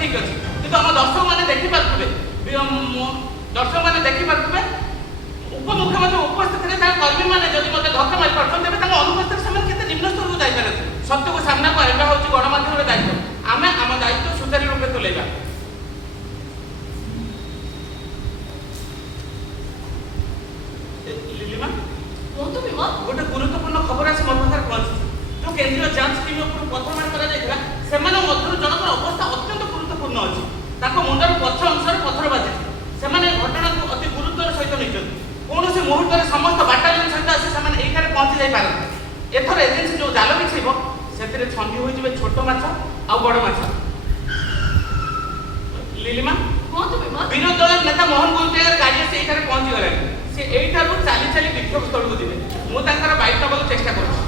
ঠিক ଅଛି କିନ୍ତୁ ଆମ ଦର୍ଶକମାନେ ଦେଖିପାରୁଥିବେ ଉପମୁଖ୍ୟମନ୍ତ୍ରୀ ଉପସ୍ଥିତିରେ ତାଙ୍କ କର୍ମୀମାନେ ଯଦି ମୋତେ ଧକ୍କା ମାରି ପାରୁଛନ୍ତି ତେବେ ତାଙ୍କ ଅନୁପସ୍ଥିତିରେ ସେମାନେ କେତେ ନିମ୍ନ ସ୍ତରକୁ ଯାଇପାରନ୍ତି। ସତ୍ୟକୁ ସାମ୍ନାକୁ ଆଣିବା ହେଉଛି ଗଣମାଧ୍ୟମର ଦାୟିତ୍ୱ। ଆମେ ଆମ ଦାୟିତ୍ୱ ସୁଚାରୁ ରୂପେ ତୁଲେଇବା। ଲିଲିମା ଗୋଟେ ଗୁରୁତ୍ୱପୂର୍ଣ୍ଣ ଖବର ଆସି ମୋ ପାଖରେ ପହଞ୍ଚିଛି। ଯେଉଁ କେନ୍ଦ୍ରୀୟ ଯାଞ୍ଚ ଟିମ୍ ଉପରୁ ପଥରମାଡ଼ କରାଯାଇଥିଲା ସେମାନଙ୍କ ମଧ୍ୟରୁ ଜଣଙ୍କର ଅବସ୍ଥା ଅତ୍ୟନ୍ତ ଗୁରୁତ୍ୱପୂର୍ଣ୍ଣ ଅଛି। ତାଙ୍କ ମୁଣ୍ଡର ପଛ ଅଂଶରେ ପଥର ବାଜିଛି। ସେମାନେ ଘଟଣାକୁ ଅତି ଗୁରୁତ୍ୱର ସହିତ ନେଇଛନ୍ତି। କୌଣସି ମୁହୂର୍ତ୍ତରେ ସମସ୍ତ ବାଟାଲିୟନ ସହିତ ଆସି ସେମାନେ ଏଇଠାରେ ପହଞ୍ଚି ଯାଇପାରନ୍ତି। ଏଥର ଏଜେନ୍ସି ଯେଉଁ ଜାଲ ବିଛେଇବ ସେଥିରେ ଛନ୍ଦି ହୋଇଯିବେ ଛୋଟ ମାଛ ଆଉ ବଡ଼ ମାଛ। ଲିଲିମା ବିରୋଧୀ ଦଳର ନେତା ମୋହନ ଗୁରୁଜେର ଗାଡ଼ି ଆସି ଏଇଠାରେ ପହଞ୍ଚିଗଲାଣି। ସେ ଏଇଠାରୁ ଚାଲି ଚାଲି ବିକ୍ଷୋଭ ସ୍ଥଳକୁ ଯିବେ। ମୁଁ ତାଙ୍କର ବାଇକ୍ ନେବାକୁ ଚେଷ୍ଟା କରୁଛି।